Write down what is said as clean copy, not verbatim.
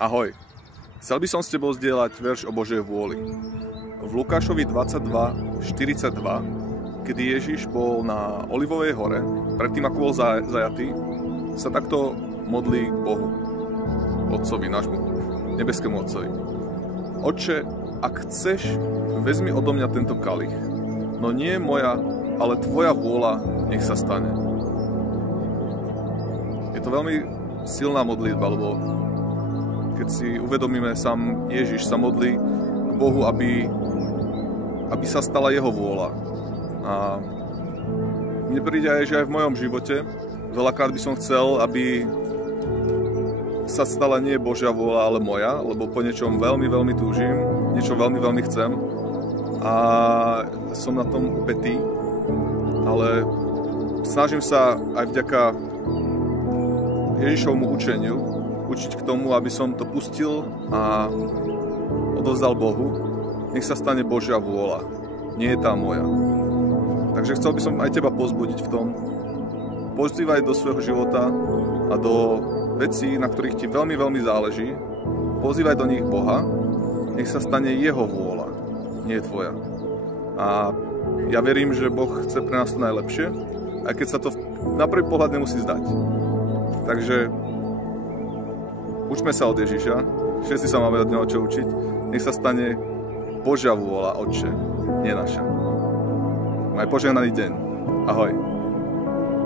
Ahoj, chcel by som s tebou zdieľať verš o Božej vôli. V Lukášovi 22:42, kedy Ježiš bol na Olivovej hore, predtým ako bol zajatý, sa takto modlí k Bohu, Otcovi, nášmu nebeskému Otcovi. Otče, ak chceš, vezmi odo mňa tento kalich, no nie moja, ale tvoja vôľa nech sa stane. Je to veľmi silná modlitba, lebo keď si uvedomíme, sám Ježiš sa modlí k Bohu, aby sa stala jeho vôľa. A mne príde aj, že aj v mojom živote veľakrát by som chcel, aby sa stala nie Božia vôľa, ale moja, lebo po niečom veľmi, veľmi túžim, niečo veľmi, veľmi chcem a som na tom upätý, ale snažím sa aj vďaka Ježišovmu učeniu učiť k tomu, aby som to pustil a odovzdal Bohu. Nech sa stane Božia vôľa, nie je tá moja. Takže chcel by som aj teba pozbudiť v tom. Pozývaj do svojho života a do vecí, na ktorých ti veľmi, veľmi záleží. Pozývaj do nich Boha, nech sa stane jeho vôľa, nie tvoja. A ja verím, že Boh chce pre nás to najlepšie, aj keď sa to na prvý pohľad nemusí zdať. Takže učme sa od Ježiša, všetci sa máme od neho čo učiť, nech sa stane Božia vôľa, Otče, nie naša. Maj požehnaný deň. Ahoj.